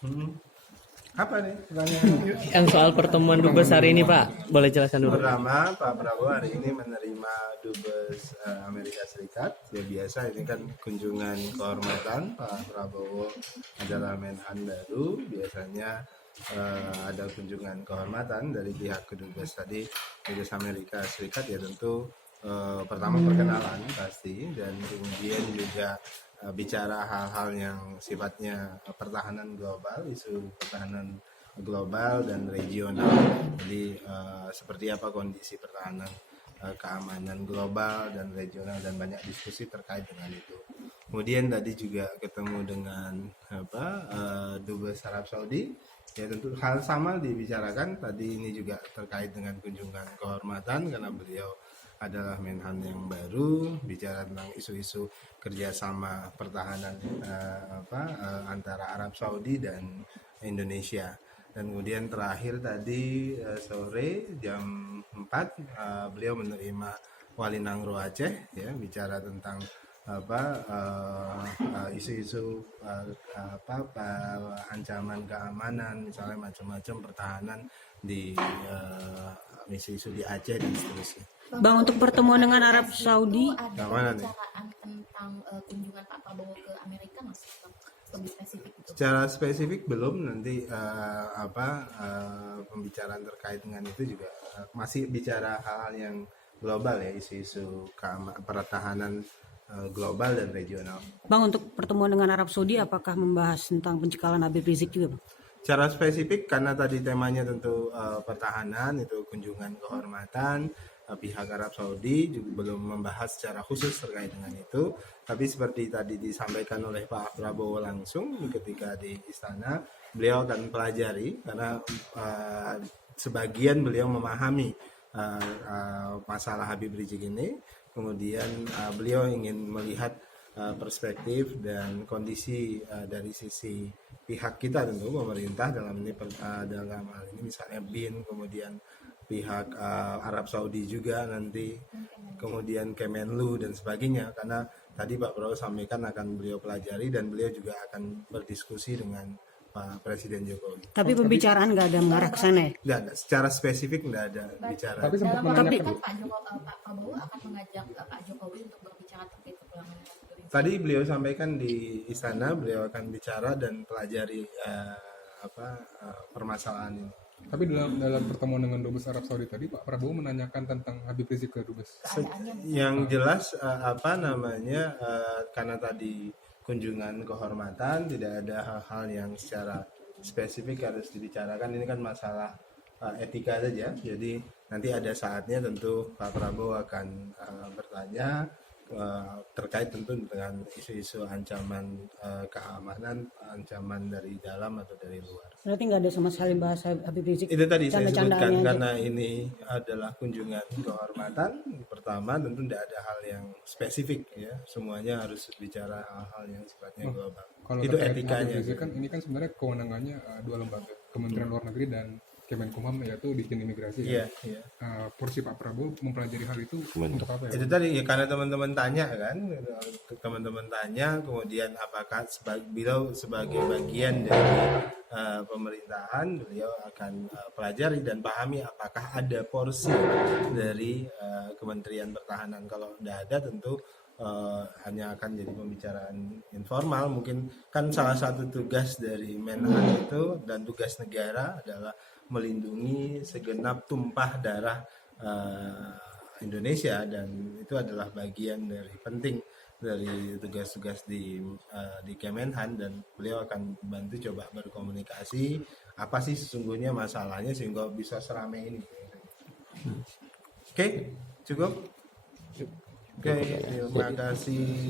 Hmm. Apa nih pertanyaannya? Yang soal pertemuan dubes hari ini, Pak, boleh jelaskan dulu. Pertama, Pak Prabowo hari ini menerima dubes Amerika Serikat. Ya biasa ini kan kunjungan kehormatan. Pak Prabowo adalah Menhan baru. Biasanya ada kunjungan kehormatan dari pihak kedubes tadi, dubes Amerika Serikat ya tentu pertama perkenalan pasti dan kemudian juga bicara hal-hal yang sifatnya pertahanan global, isu pertahanan global dan regional. Jadi seperti apa kondisi pertahanan keamanan global dan regional dan banyak diskusi terkait dengan itu. Kemudian tadi juga ketemu dengan dubes Arab Saudi. Ya tentu hal sama dibicarakan. Tadi ini juga terkait dengan kunjungan kehormatan karena beliau adalah Menhan yang baru, bicara tentang isu-isu kerjasama pertahanan antara Arab Saudi dan Indonesia. Dan kemudian terakhir tadi sore jam 4 beliau menerima Wali Nangro Aceh ya bicara tentang isu-isu ancaman keamanan misalnya macam-macam pertahanan di isu-isu di Aceh dan seterusnya. Bang, untuk pertemuan dengan Arab Saudi, ada pembicaraan tentang kunjungan Pak Prabowo ke Amerika masih lebih spesifik itu? Secara spesifik belum, nanti pembicaraan terkait dengan itu juga masih bicara hal-hal yang global ya, isu-isu pertahanan global dan regional. Bang, untuk pertemuan dengan Arab Saudi apakah membahas tentang pencekalan Habib Rizik juga, Bang? Secara spesifik karena tadi temanya tentu pertahanan, itu kunjungan kehormatan, pihak Arab Saudi juga belum membahas secara khusus terkait dengan itu. Tapi seperti tadi disampaikan oleh Pak Prabowo langsung ketika di istana, beliau akan pelajari karena sebagian beliau memahami masalah Habib Rizik ini. Kemudian beliau ingin melihat perspektif dan kondisi dari sisi pihak kita tentu pemerintah dalam hal ini misalnya BIN, kemudian pihak Arab Saudi juga nanti, kemudian Kemenlu dan sebagainya, karena tadi Pak Prabowo sampaikan akan beliau pelajari dan beliau juga akan berdiskusi dengan Pak Presiden Jokowi. Tapi pembicaraan nggak ada mengarah ke sana ya? Nggak ada, secara spesifik nggak ada bicara. Tapi sempat Dalam menanyakan Pak Prabowo akan mengajak Pak Jokowi untuk berbicara terkait kepulangan Habib Rizik. Tadi beliau sampaikan di istana beliau akan bicara dan pelajari permasalahan ini. Tapi dalam pertemuan dengan Dubes Arab Saudi tadi, Pak Prabowo menanyakan tentang Habib Rizik ke Dubes. Yang jelas karena tadi kunjungan kehormatan tidak ada hal-hal yang secara spesifik harus dibicarakan. Ini kan masalah etika saja. Jadi nanti ada saatnya tentu Pak Prabowo akan bertanya terkait tentu dengan isu-isu ancaman keamanan, ancaman dari dalam atau dari luar. Berarti nggak ada sama sekali bahas Habib Rizik. Itu tadi saya sebutkan Canda-candaannya aja. karena ini adalah kunjungan kehormatan. Pertama tentu tidak ada hal yang spesifik ya, semuanya harus bicara hal-hal yang sifatnya global. Kalau Itu terkait etikanya. Habib Rizik kan ini kan sebenarnya kewenangannya dua lembaga, Kementerian Luar Negeri dan Kemenkumham, yaitu Dijen Imigrasi. Iya, Kan? iya. Porsi Pak Prabowo mempelajari hal itu untuk apa ya? Itu tadi ya karena teman-teman tanya kan, teman-teman tanya, kemudian apakah beliau sebagai bagian dari pemerintahan beliau akan pelajari dan pahami apakah ada porsi dari Kementerian Pertahanan. Kalau tidak ada tentu hanya akan jadi pembicaraan informal. Mungkin kan salah satu tugas dari Menhan itu dan tugas negara adalah melindungi segenap tumpah darah Indonesia, dan itu adalah bagian dari penting dari tugas-tugas di Kemenhan, dan beliau akan bantu coba berkomunikasi apa sih sesungguhnya masalahnya sehingga bisa seramai ini. Oke, cukup. Oke, terima kasih.